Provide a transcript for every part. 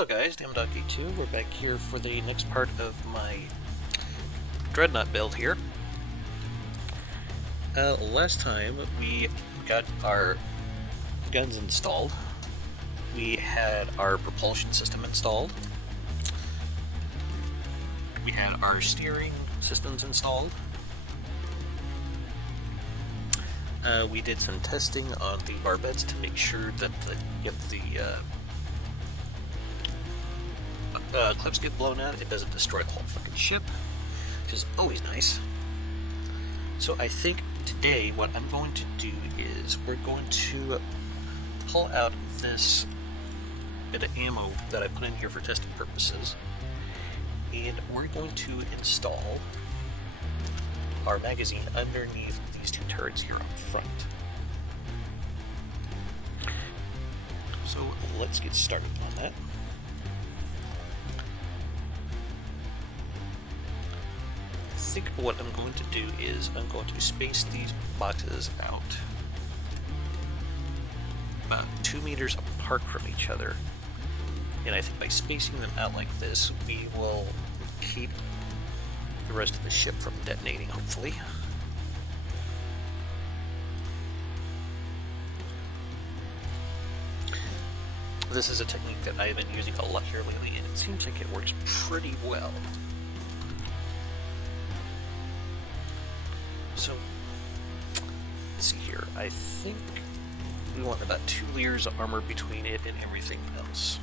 Hello guys, DamnDoggy2. We're back here for the next part of my Dreadnought build here. Last time we got our guns installed. We had our propulsion system installed. We had our steering systems installed. We did some testing on the barbettes to make sure that clips get blown out, it doesn't destroy the whole fucking ship, which is always nice. So I think today what I'm going to do is we're going to pull out this bit of ammo that I put in here for testing purposes, and we're going to install our magazine underneath these two turrets here up front. So let's get started on that. I think what I'm going to do is I'm going to space these boxes out about 2 meters apart from each other, and I think by spacing them out like this we will keep the rest of the ship from detonating, hopefully. This is a technique that I've been using a lot here lately, and it seems like it works pretty well. So, let's see here. I think we want about 2 layers of armor between it and everything else.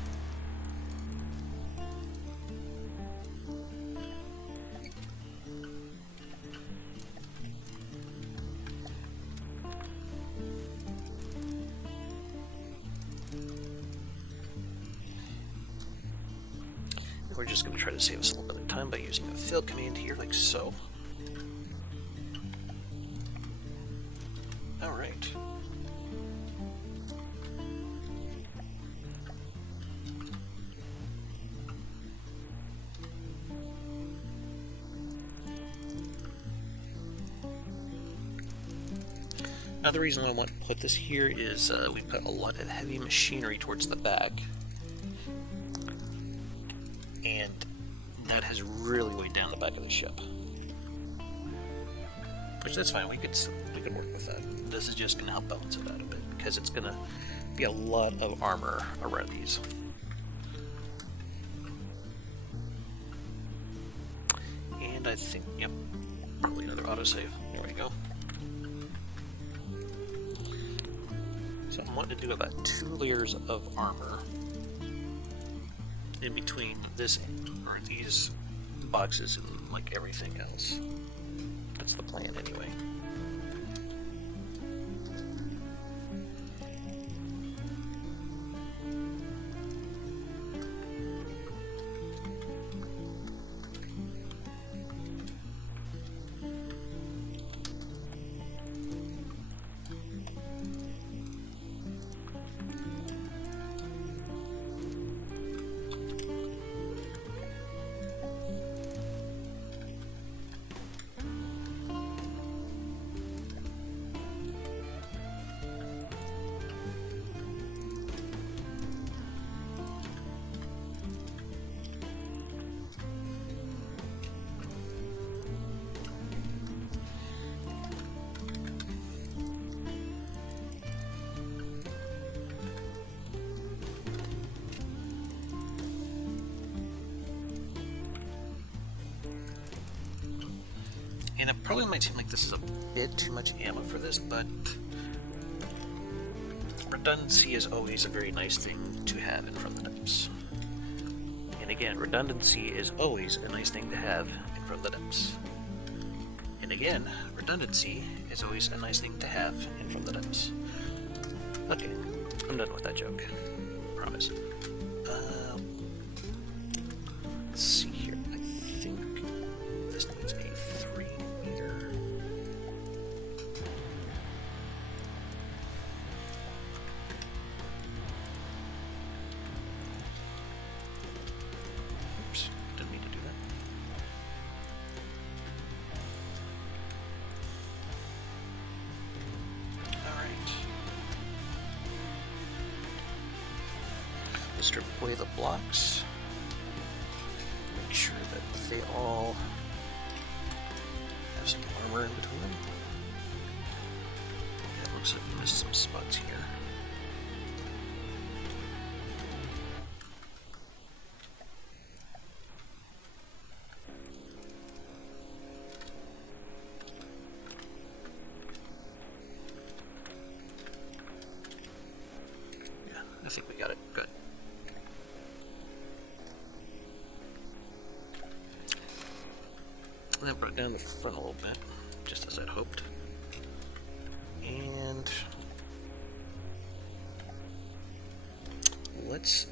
We're just going to try to save us a little bit of time by using a fill command here, like so. Alright. Now the reason I want to put this here is we put a lot of heavy machinery towards the back, and that has really weighed down the back of the ship. Which, that's fine, we could work with that. This is just going to help balance it out a bit, because it's going to be a lot of armor around these. And I think, yep, probably another autosave. There we go. So I'm wanting to do about 2 layers of armor in between this, or these boxes, and like everything else. That's the plan anyway. And it probably might seem like this is a bit too much ammo for this, but redundancy is always a very nice thing to have in front of the depths. And again, redundancy is always a nice thing to have in front of the depths. And again, redundancy is always a nice thing to have in front of the depths. Okay, I'm done with that joke. Promise. Let's see here. I think this needs a 3 meter. Oops, didn't mean to do that. strip away the blocks. Make sure that they all have some armor in between them. It looks like we missed some spots here. Yeah, I think we got it. Good. And that brought down the front a little bit, just as I'd hoped. And let's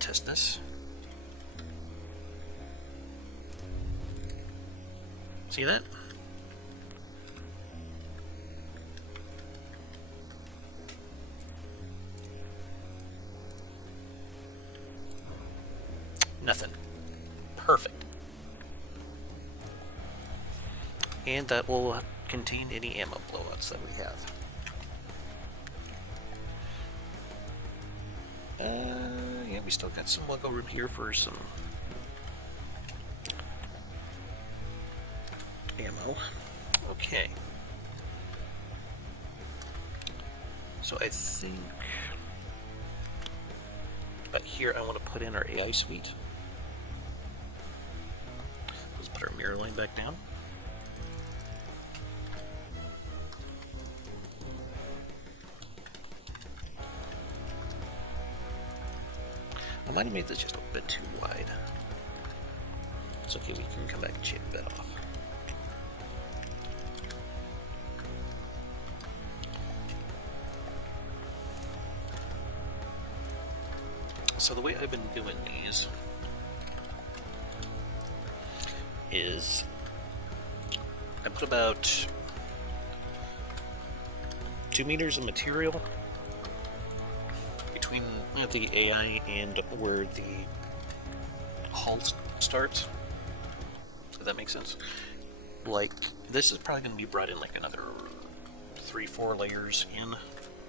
test this. See that? Nothing. Perfect. And that will contain any ammo blowouts that we have. Yeah, we still got some wiggle room here for some ammo. Okay. So I think about here I want to put in our AI suite. Let's put our mirror line back down. I might have made this just a bit too wide. It's okay, we can come back and shave that off. So the way I've been doing these is I put about 2 meters of material between the AI and where the hull starts. Does that make sense? Like, this is probably going to be brought in like another 3-4 layers in,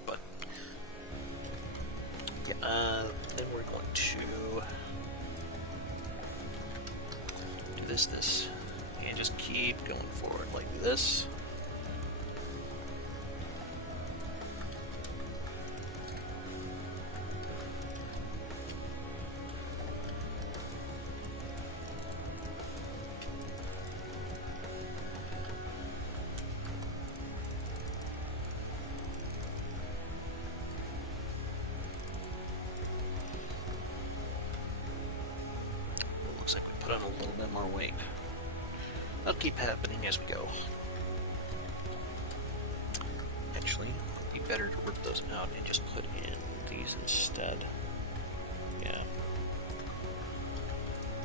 but yeah, then we're going to do this, and just keep going forward like this. Looks like we put on a little bit more weight. That'll keep happening as we go. Actually, it would be better to rip those out and just put in these instead. Yeah.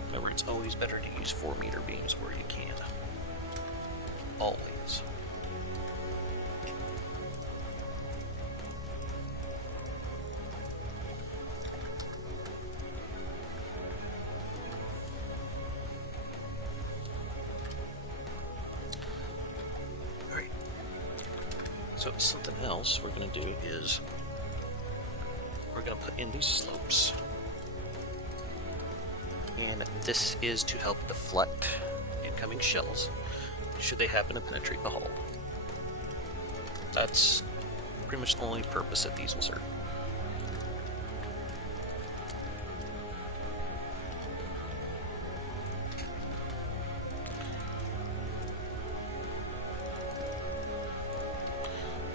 Remember, it's always better to use 4-meter beams where you can. Always. So something else we're going to do is we're going to put in these slopes, and this is to help deflect incoming shells should they happen to penetrate the hull. That's pretty much the only purpose that these will serve.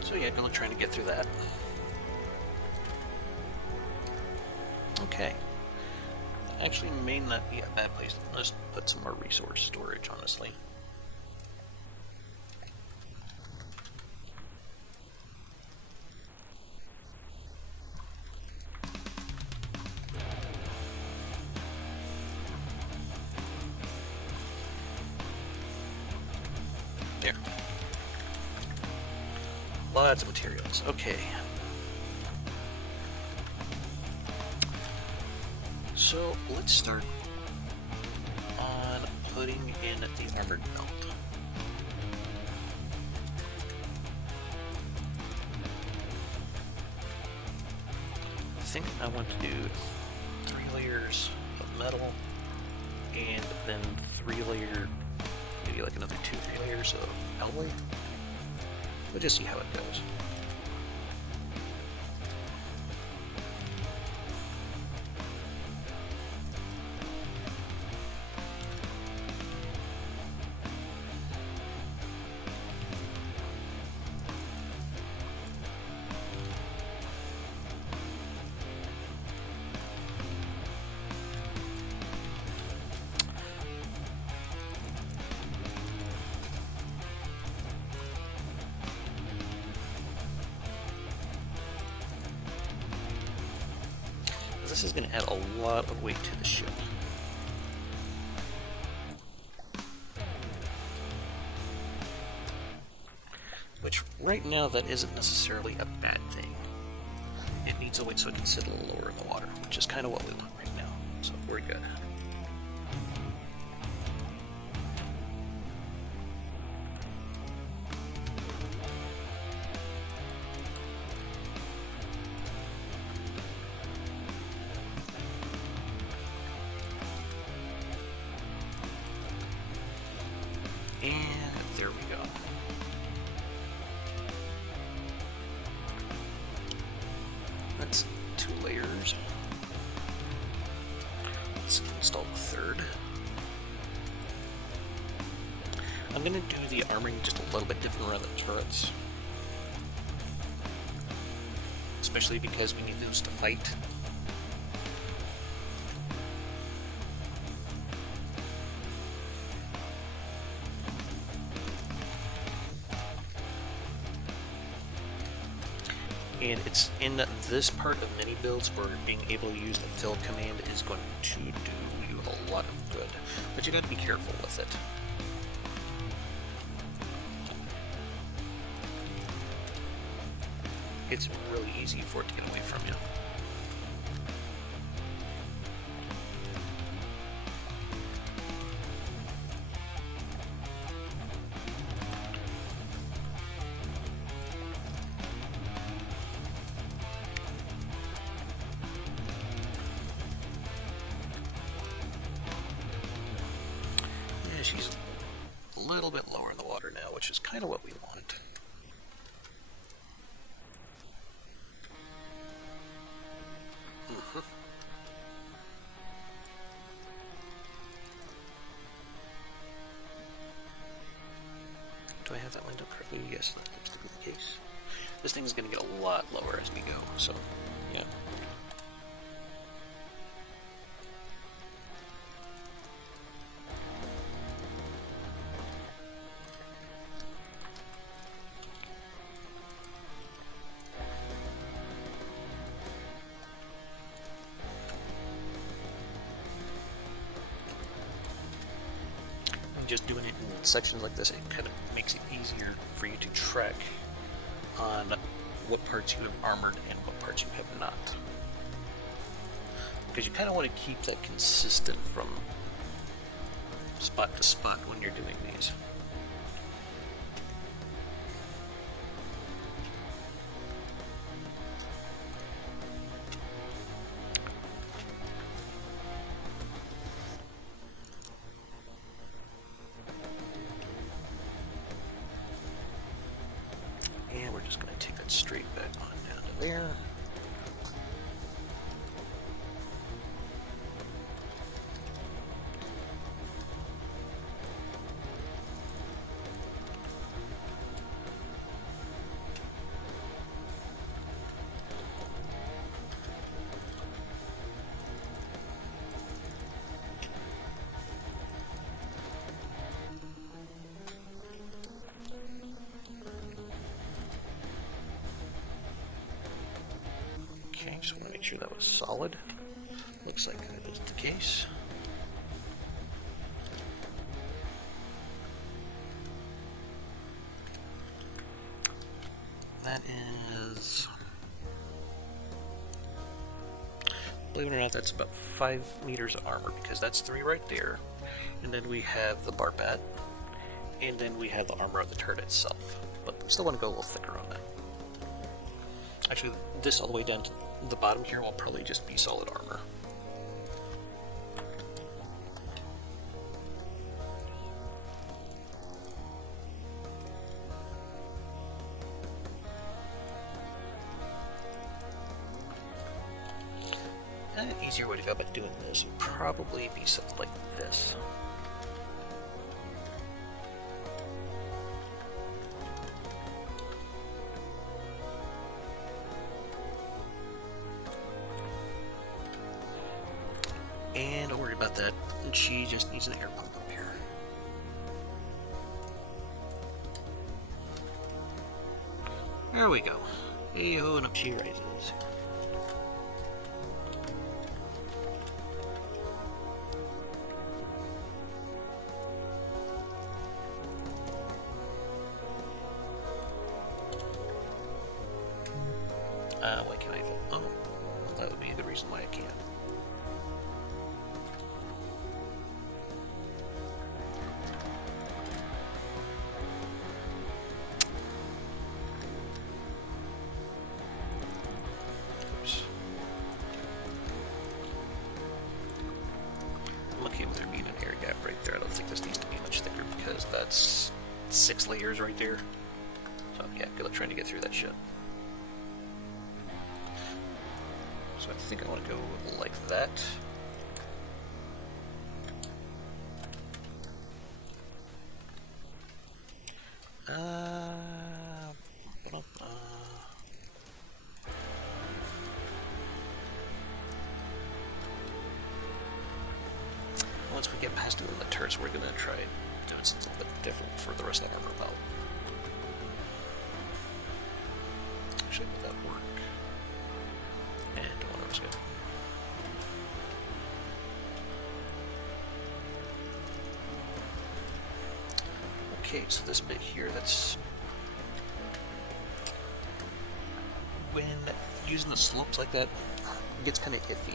So yeah, I'm trying to get through that. Okay. Actually may not be a bad place. Let's put some more resource storage, honestly. There. Lots of materials. Okay. So let's start on putting in the armored mount. think I want to do 3 layers of metal, and then 3 layers, maybe like another 2-3 layers of alloy. We'll just see how it goes. This is going to add a lot of weight to the ship. Which, right now, that isn't necessarily a bad thing. It needs a weight so it can sit a little lower in the water, which is kind of what we want right now. So, we're good. And there we go. That's 2 layers. Let's install the 3rd. I'm going to do the armoring just a little bit different around the turrets. Especially because we need those to fight. And it's in this part of mini builds where being able to use the fill command is going to do you a lot of good. But you gotta be careful with it. It's really easy for it to get away from you. She's a little bit lower in the water now, which is kind of what we want. Do I have that lined up correctly? Yes, that seems to be the case. This thing's going to get a lot lower as we go, so yeah. Just doing it in sections like this, it kind of makes it easier for you to track on what parts you have armored and what parts you have not. Because you kind of want to keep that consistent from spot to spot when you're doing these. And we're just going to take that straight back on down to there. Okay, just want to make sure that was solid. Looks like that is the case. That is, believe it or not, that's about 5 meters of armor, because that's 3 right there. And then we have the barbat, and then we have the armor of the turret itself. But we still want to go a little thicker on that. Actually, this all the way down to the bottom here will probably just be solid armor. And an easier way to go about doing this would probably be something like this. And don't worry about that. She just needs an air pump up here. There we go. Hey-ho, and up she rises. Why can't I? Oh, that would be the reason why I can't. Oops. I'm okay with there being an air gap right there. I don't think this needs to be much thicker because that's 6 layers right there. So yeah, good luck trying to get through that shit. So I think I want to go like that. Once we get past doing the turrets, we're going to try doing something a little bit different for the rest of the armor belt. Actually, would that work? And one of those good. Okay, so this bit here, that's when using the slopes like that, it gets kind of iffy.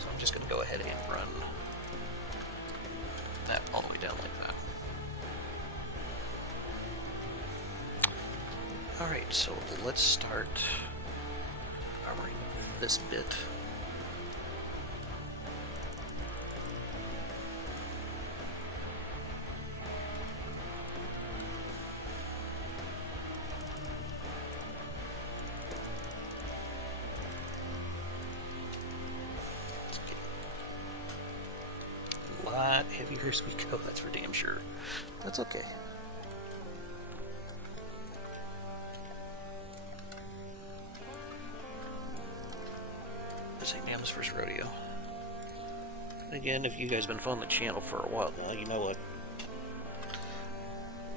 So I'm just going to go ahead and run that all the way down like that. Alright, so let's start armoring this bit. A lot heavier as we go, that's for damn sure. That's okay. This ain't Mam's first rodeo. Again, if you guys have been following the channel for a while now, you know what?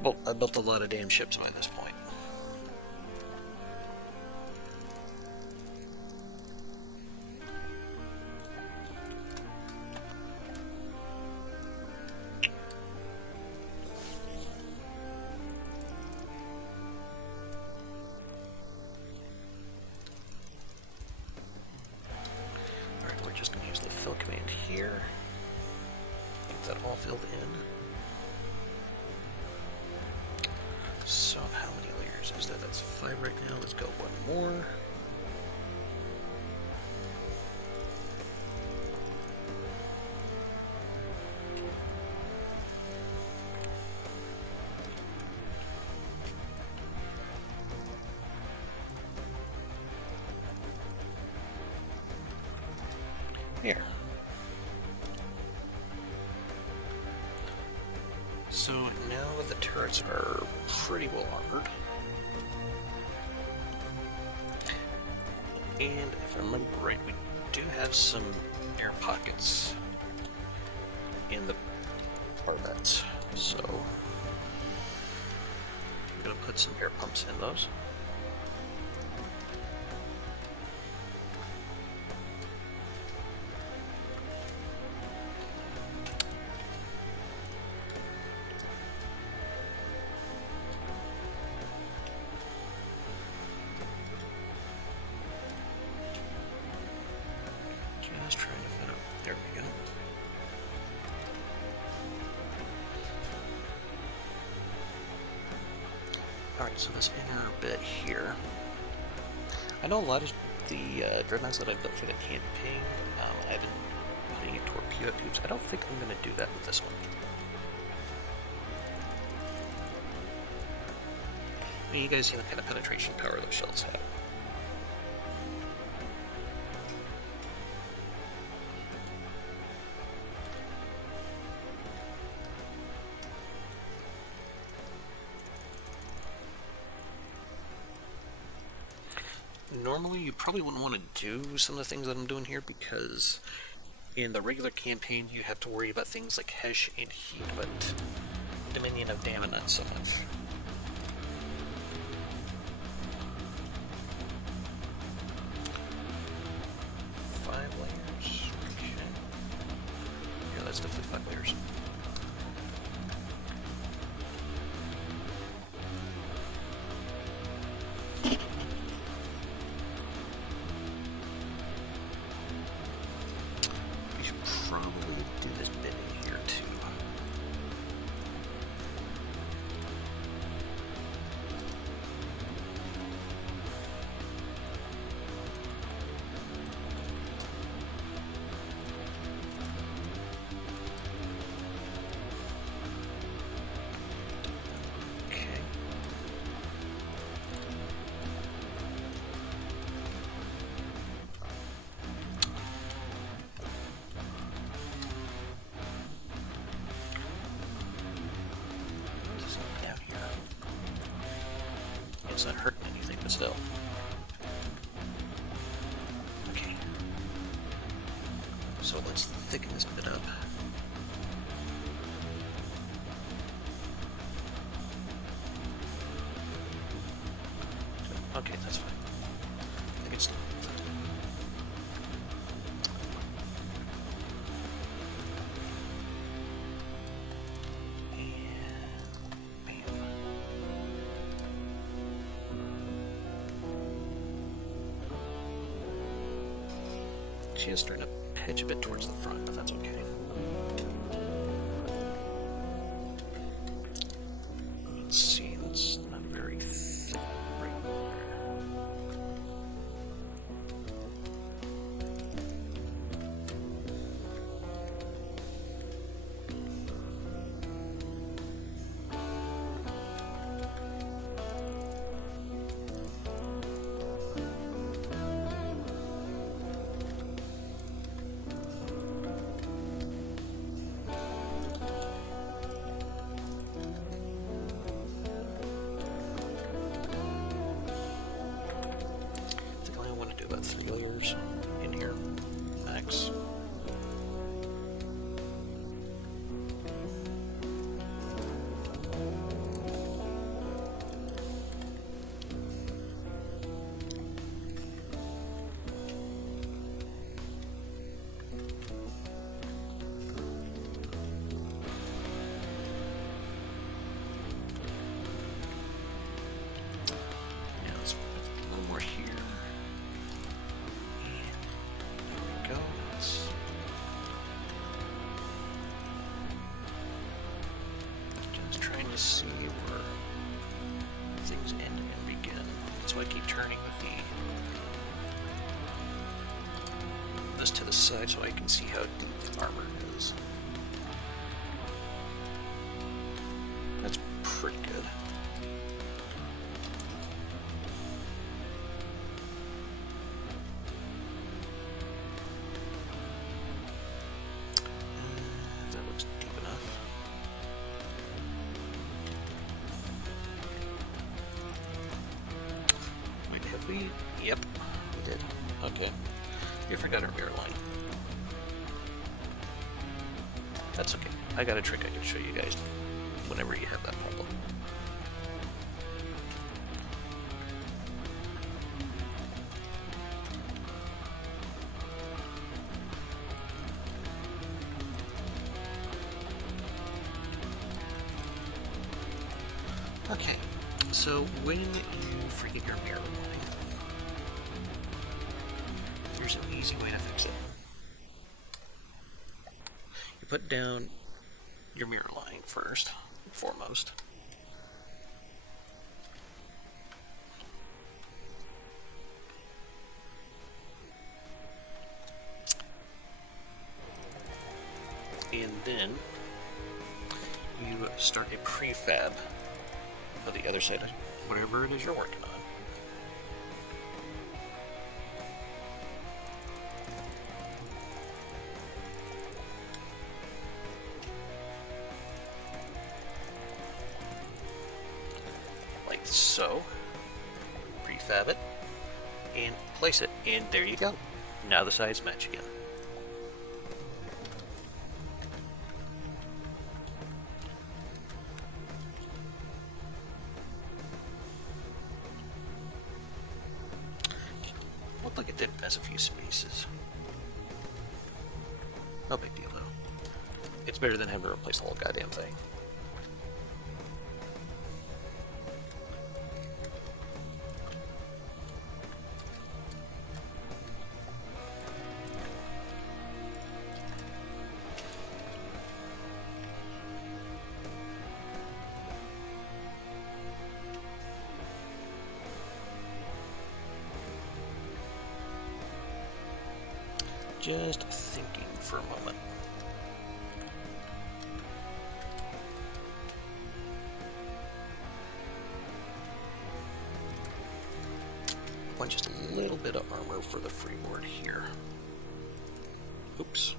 Well, I built a lot of damn ships by this point. Fill command here. Get that all filled in. So how many layers is that? That's 5 right now. Let's go one more. Here. So now the turrets are pretty well armored. And if I remember right, we do have some air pockets in the barbettes. So I'm going to put some air pumps in those. Just trying to fit up. There we go. Alright, so this inner bit here, I know a lot of the dreadnoughts that I built for the campaign, I've been putting in torpedo tubes. I don't think I'm going to do that with this one. I mean, you guys see the kind of penetration power those shells have. Normally, you probably wouldn't want to do some of the things that I'm doing here because in the regular campaign, you have to worry about things like Hesh and Heat, but Dominion of Damn, not so much. Five layers. Okay. Yeah, that's definitely 5 layers. Probably do this bit in here too. Okay. Down here. It's not hurting anything, but still. Okay. So let's thicken this bit up. Okay, that's fine. I think it's she is starting to pitch a bit towards the front, but that's okay. Let's see, that's not very thick right there. About 3 layers in here, max. Yeah, let's put a little more here. See where things end and begin. So I keep turning this to the side so I can see how deep the armor is. That's pretty good. That looks deep enough. Yep, we did. Okay. You forgot our mirror line. That's okay. I got a trick I can show you guys whenever you have that problem. Okay, so when you forget your mirror line, there's an easy way to fix it. You put down your mirror line first and foremost. and then you start a prefab of the other side of whatever it is you're working on. Like so. Prefab it and place it, and there you go. Now the sides match again. Looked like it did pass a few spaces. No big deal though. It's better than having to replace the whole goddamn thing. Just thinking for a moment. Want just a little bit of armor for the freeboard here. Oops.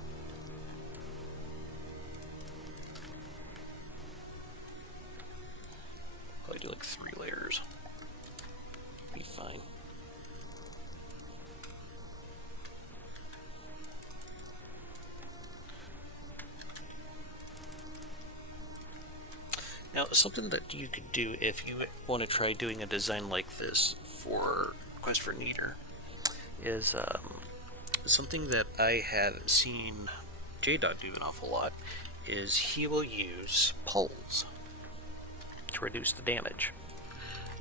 Probably do like 3 layers. Be fine. Now, something that you could do if you want to try doing a design like this for Quest for Neater is something that I have seen J-Dot do an awful lot is he will use poles to reduce the damage.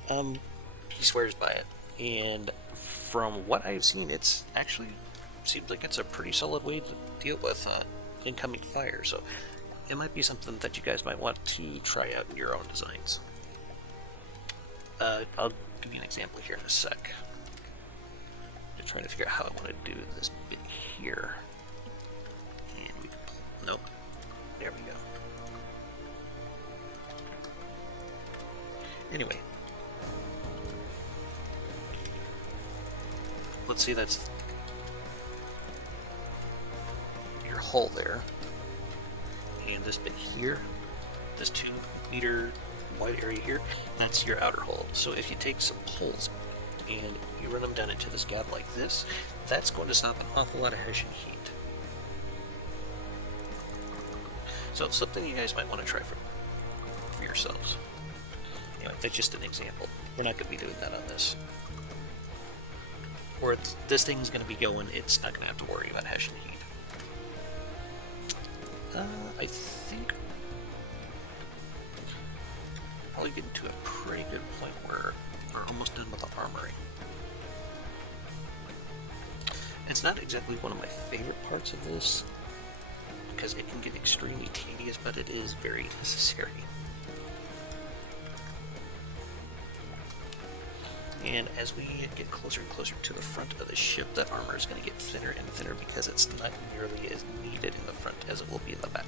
He swears by it, and from what I've seen, it's actually seems like it's a pretty solid way to deal with incoming fire, so it might be something that you guys might want to try out in your own designs. I'll give you an example here in a sec. I'm trying to figure out how I want to do this bit here. And we can pull, nope. There we go. Anyway. Let's see, that's your hull there. And this bit here, this 2 meter wide area here, that's your outer hull. So if you take some poles and you run them down into this gap like this, that's going to stop an awful lot of Hessian heat. So something you guys might want to try for yourselves. Anyway, that's just an example. We're not going to be doing that on this. Or this thing's going to be going, it's not going to have to worry about Hessian heat. I think probably getting to a pretty good point where we're almost done with the armoring. It's not exactly one of my favorite parts of this, because it can get extremely tedious, but it is very necessary. And as we get closer and closer to the front of the ship, that armor is going to get thinner and thinner because it's not nearly as needed in the front as it will be in the back.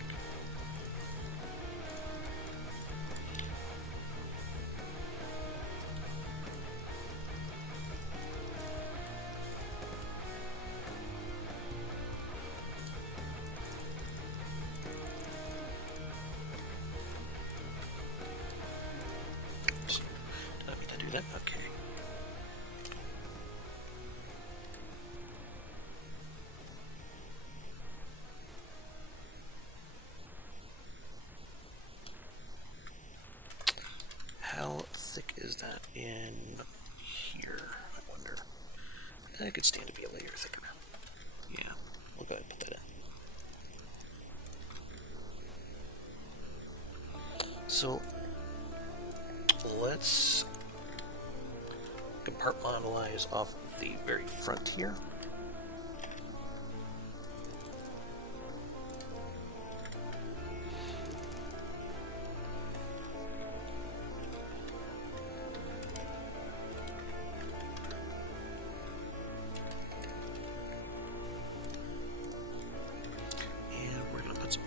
Oops. Did I mean to do that? Okay. How thick is that in here, I wonder? I could stand to be a layer thicker. Yeah, we'll go ahead and put that in. So, let's compartmentalize off the very front here.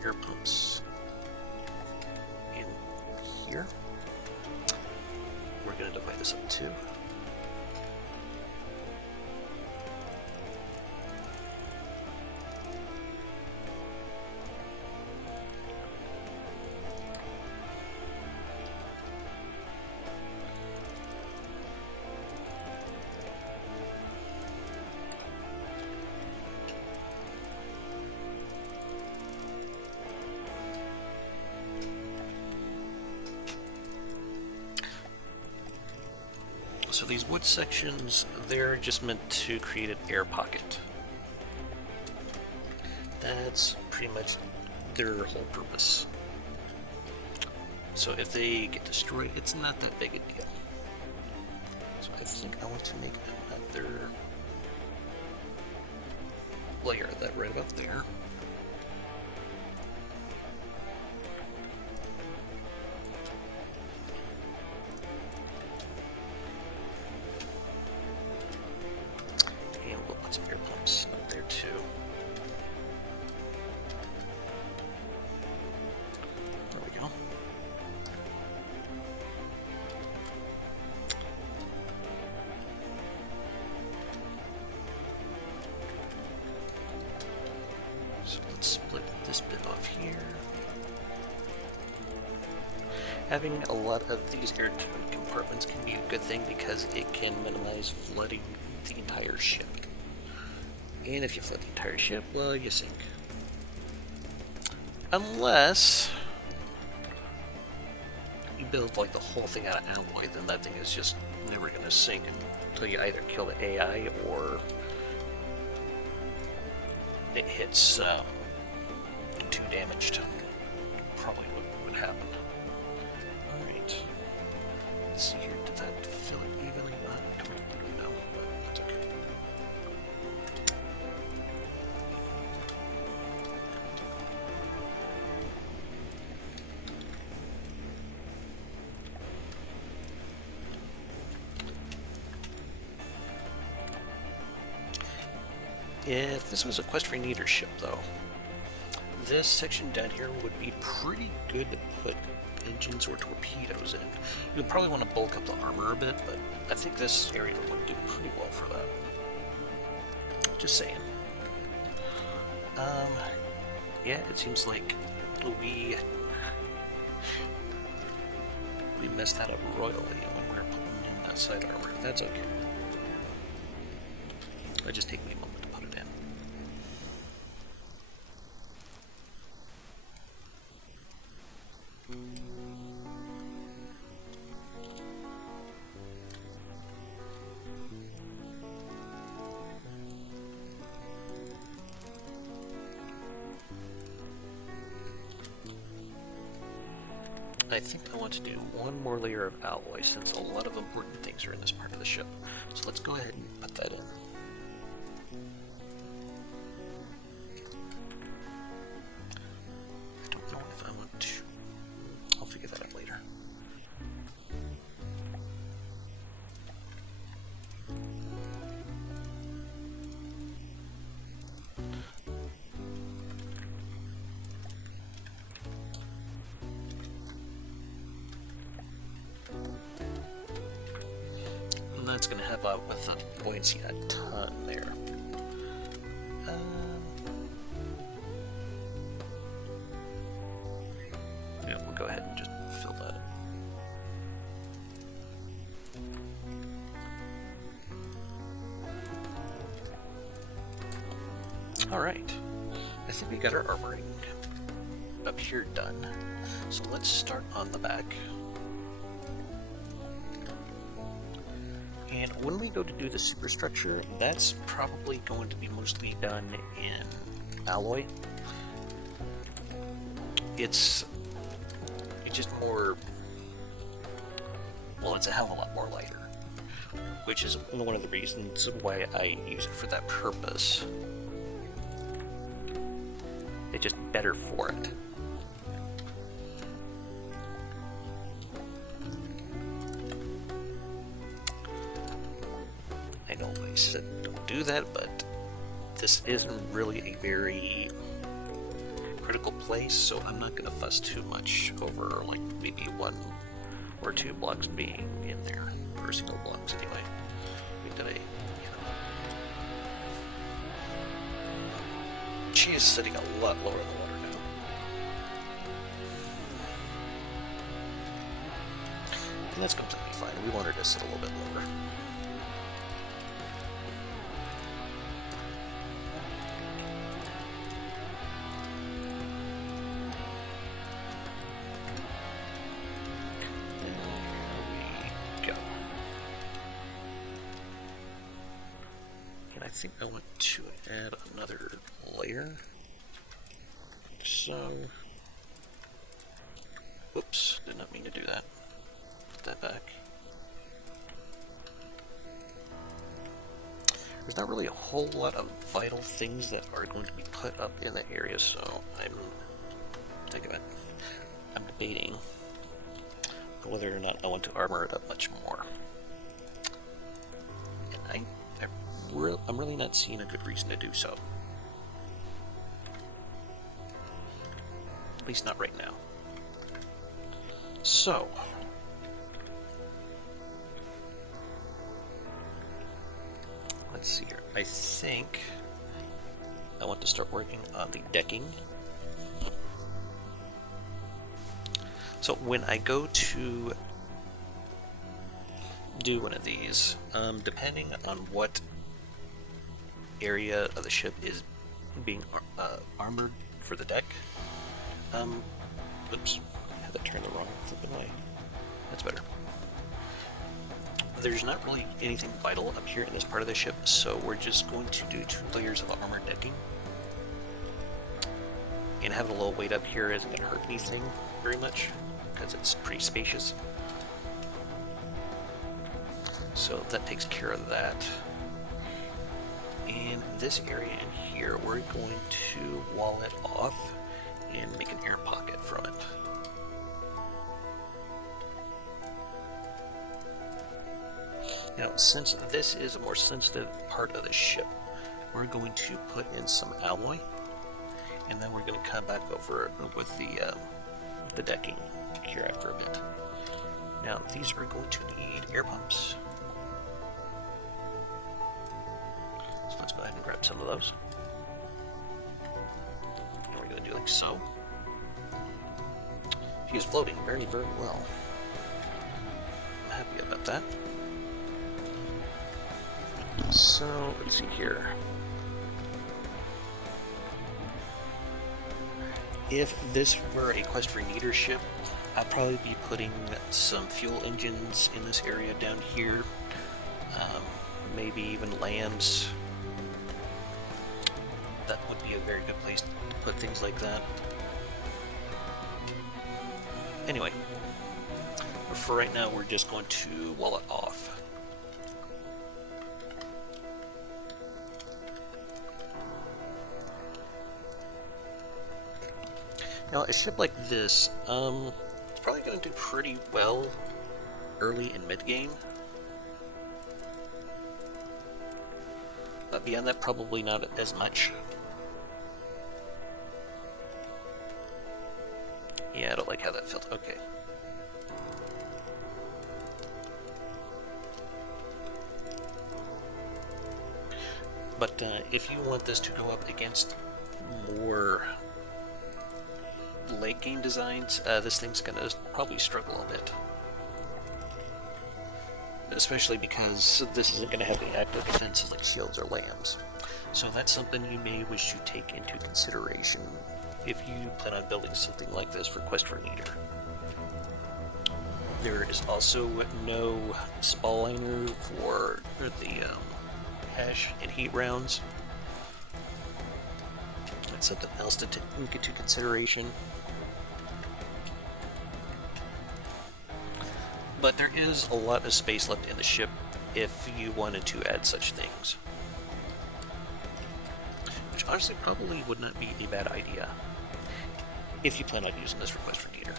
air pumps in here. We're going to divide this up too. So these wood sections, they're just meant to create an air pocket. That's pretty much their whole purpose. So if they get destroyed, it's not that big a deal. So I think I want to make another layer of that right about there. Split this bit off here. Having a lot of these air compartments can be a good thing because it can minimize flooding the entire ship. And if you flood the entire ship, well, you sink. Unless you build like the whole thing out of alloy, then that thing is just never going to sink until you either kill the AI or it hits too damaged. Probably what would happen. Alright. Let's see here. Did that fill it evenly? No, but that's okay. If this was a quest for neater ship, though, this section down here would be pretty good to put engines or torpedoes in. You'd probably want to bulk up the armor a bit, but I think this area would do pretty well for that. Just saying. Yeah, it seems like we messed that up royally when we were putting in that side armor. That's okay. It'll just take me a moment to put it in. I think I want to do one more layer of alloy since a lot of important things are in this part of the ship. So let's go ahead and put that in. I don't know if I want to. I'll figure that out later. That's going to help out with the buoyancy a ton there. Yeah, we'll go ahead and just fill that up. Alright, I think we got our armoring up here done. So let's start on the back. And when we go to do the superstructure, that's probably going to be mostly done in alloy. It's just more, well, it's a hell of a lot more lighter, which is one of the reasons why I use it for that purpose. It's just better for it. I said don't do that, but this isn't really a very critical place, so I'm not going to fuss too much over like maybe 1 or 2 blocks being in there, or single blocks anyway. She is sitting a lot lower in the water now. And that's completely fine. We want her to sit a little bit lower. I think I want to add another layer. So, whoops, did not mean to do that. Put that back. There's not really a whole lot of vital things that are going to be put up in that area, so I'm debating whether or not I want to armor it up much more. And I'm really not seeing a good reason to do so. At least not right now. So, let's see here. I think I want to start working on the decking. So when I go to do one of these, depending on what area of the ship is being armored for the deck. Oops, I had that turned the wrong flipping way. That's better. There's not really anything vital up here in this part of the ship, so we're just going to do 2 layers of armor decking. And having a little weight up here isn't going to hurt anything very much, because it's pretty spacious. So that takes care of that. In this area in here, we're going to wall it off and make an air pocket from it. Now, since this is a more sensitive part of the ship, we're going to put in some alloy, and then we're going to come back over with the decking here after a bit. Now, these are going to need air pumps. So let's go ahead and grab some of those. And we're going to do like so. She is floating very, very well. I'm happy about that. So, let's see here. If this were a Quest for Neater ship, I'd probably be putting some fuel engines in this area down here. Maybe even lambs. That would be a very good place to put things like that. Anyway, for right now, we're just going to wall it off. Now, a ship like this, it's probably going to do pretty well early and mid-game. But beyond that, probably not as much. Yeah, I don't like how that felt. Okay. But if you want this to go up against more late game designs, this thing's gonna probably struggle a bit. Especially because this isn't gonna have the active defenses like shields or lambs. So that's something you may wish to take into consideration if you plan on building something like this for Quest for Neater. There is also no spalliner for the hash and heat rounds. That's something else to take into consideration. But there is a lot of space left in the ship if you wanted to add such things. Which honestly probably would not be a bad idea if you plan on using this for Quest for Neater.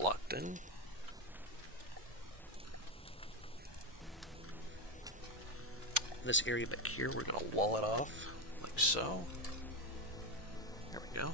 blocked in. This area back here, we're going to wall it off like so. There we go.